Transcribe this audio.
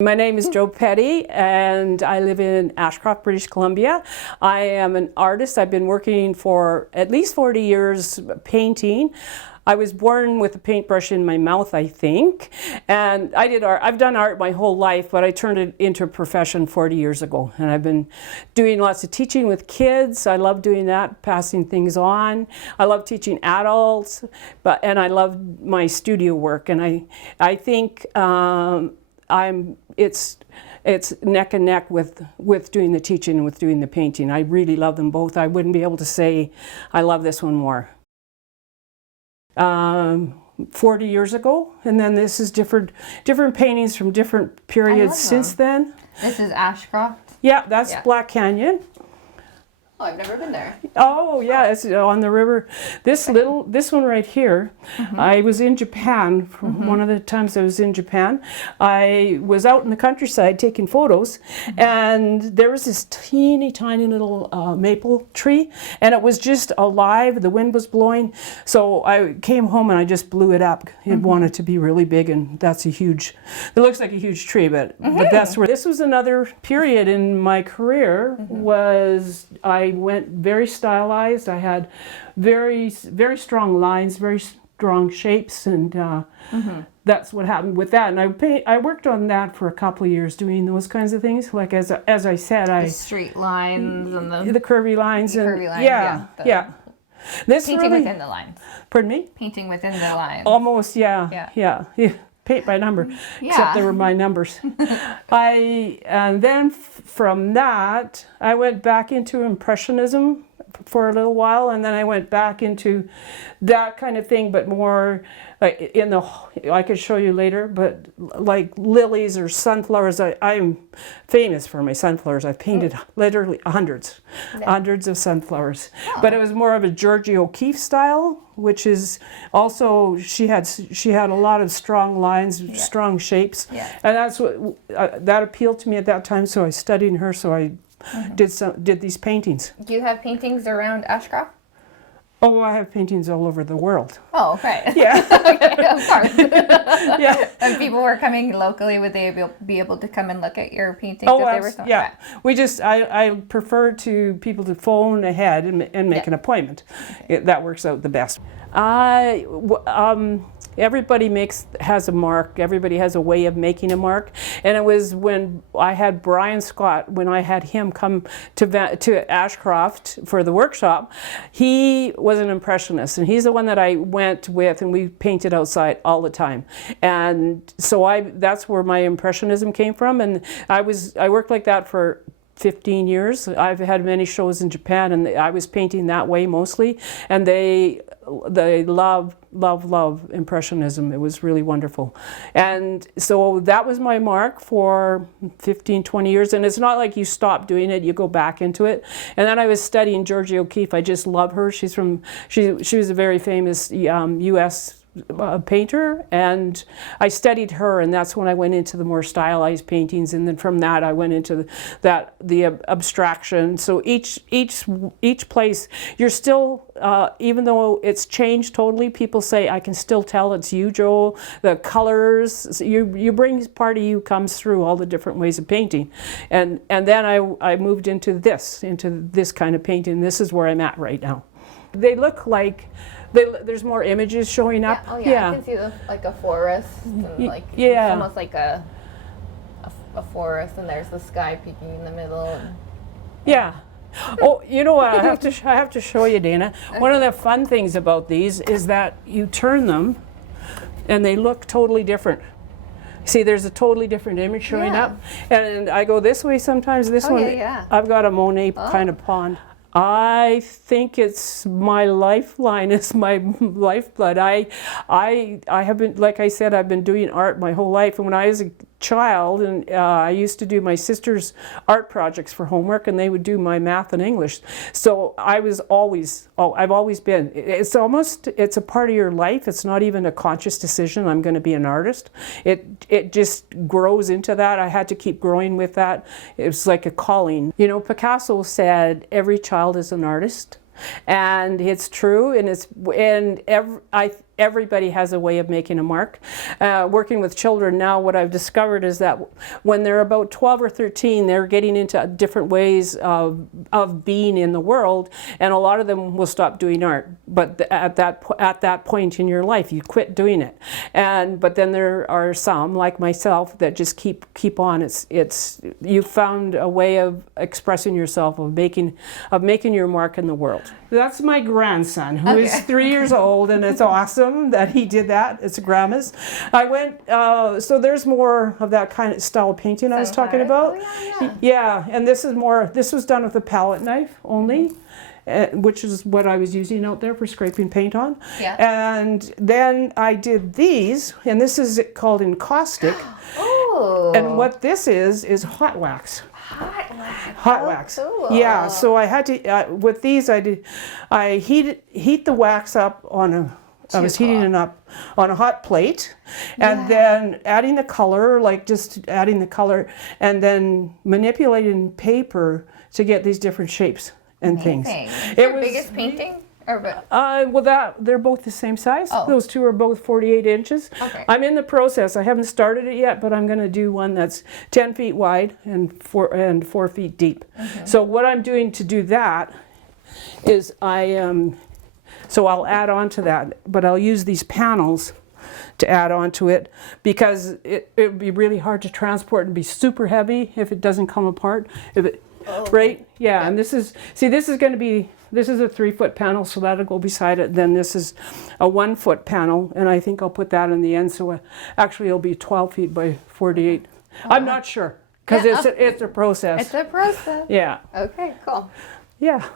My name is Jo Petty and I live in Ashcroft, British Columbia. I am an artist. I've been working for at least 40 years painting. I was born with a paintbrush in my mouth, I think, and I did art. I've done art my whole life, but I turned it into a profession 40 years ago, and I've been doing lots of teaching with kids. I love doing that, passing things on. I love teaching adults, and I love my studio work, and I think it's neck and neck with doing the teaching and with doing the painting. I really love them both. I wouldn't be able to say I love this one more. 40 years ago, and then this is different paintings from different periods since then. This is Ashcroft? Yeah, that's Black Canyon. Oh, I've never been there. Oh yeah, it's on the river. This one right here, I was in Japan. One of the times I was in Japan, I was out in the countryside taking photos, and there was this teeny tiny little maple tree, and it was just alive. The wind was blowing, so I came home and I just blew it up. It wanted to be really big, and that's a huge. It looks like a huge tree, but that's where this was another period in my career. Was I went very stylized. I had very strong lines, very strong shapes, and that's what happened with that. And I worked on that for a couple of years, doing those kinds of things. Like as I said, the straight lines and the curvy lines, yeah. This painting within the lines. Pardon me? Painting within the lines. Almost, yeah. Paint by number, except they were my numbers. And then from that, I went back into Impressionism for a little while, and then I went back into that kind of thing, but more like I could show you later, but like lilies or sunflowers. I'm famous for my sunflowers. I've painted literally hundreds of sunflowers. But it was more of a Georgia O'Keeffe style, which is also, she had a lot of strong lines, strong shapes, and that's what that appealed to me at that time. So I studied her. So I did these paintings. Do you have paintings around Ashcroft? Oh, I have paintings all over the world. Oh, okay. Yeah. Okay, of course. Yeah. And people were coming locally, would they be able to come and look at your paintings? Oh, if they were yeah. We I prefer to people to phone ahead and make an appointment. That works out the best. Everybody has a mark. Everybody has a way of making a mark. And it was when I had Brian Scott, when I had him come to Ashcroft for the workshop, he was an impressionist, and he's the one that I went with, and we painted outside all the time. And so that's where my impressionism came from, and I worked like that for 15 years. I've had many shows in Japan, and I was painting that way mostly, and they love Impressionism. It was really wonderful. And so that was my mark for 15, 20 years, and it's not like you stop doing it, you go back into it. And then I was studying Georgia O'Keeffe. I just love her. She was a very famous U.S. painter, and I studied her, and that's when I went into the more stylized paintings, and then from that I went into the abstraction. So each place, you're still, even though it's changed totally, people say I can still tell it's you, Jo. The colors, you bring part of you comes through all the different ways of painting, and then I moved into this kind of painting. This is where I'm at right now. They look like. There's more images showing up. I can see like a forest, and like it's almost like a forest, and there's the sky peeking in the middle. Yeah. Oh, you know what? I have to show you, Dana. Okay. One of the fun things about these is that you turn them, and they look totally different. See, there's a totally different image showing up, and I go this way sometimes. This one, I've got a Monet kind of pond. I think it's my lifeline. It's my lifeblood. I have been, like I said, I've been doing art my whole life. And when I was a child, and I used to do my sister's art projects for homework, and they would do my math and English. So I've always been. It's a part of your life. It's not even a conscious decision. I'm going to be an artist. It just grows into that. I had to keep growing with that. It's like a calling. You know, Picasso said every child is an artist, and it's true. And everybody has a way of making a mark. Working with children now, what I've discovered is that when they're about 12 or 13, they're getting into different ways of being in the world, and a lot of them will stop doing art. But at that point in your life, you quit doing it. But then there are some, like myself, that just keep on. It's you found a way of expressing yourself, of making your mark in the world. That's my grandson, who is 3 years old, and it's awesome that he did that. It's a Grammas. I went, so there's more of that kind of style of painting I was talking about. Oh, yeah, and this was done with a palette knife only, which is what I was using out there for scraping paint on. Yeah. And then I did these, and this is called encaustic. Oh. And what this is hot wax. Hot wax. Hot wax. Cool. Yeah, so I had to, with these I heat the wax up on I was heating it up on a hot plate, and then adding the color, like just adding the color, and then manipulating paper to get these different shapes and things. Your biggest painting? Well, they're both the same size. Oh. Those two are both 48 inches. Okay. I'm in the process. I haven't started it yet, but I'm going to do one that's 10 feet wide and 4 feet deep. So what I'm doing to do that is so I'll add on to that, but I'll use these panels to add on to it, because it would be really hard to transport and be super heavy if it doesn't come apart. Right? Yeah, and this is going to be, this is a 3-foot panel, so that'll go beside it. Then this is a 1-foot panel, and I think I'll put that in the end, so actually it'll be 12 feet by 48. I'm not sure, because it's a process. It's a process. Yeah. Okay, cool. Yeah.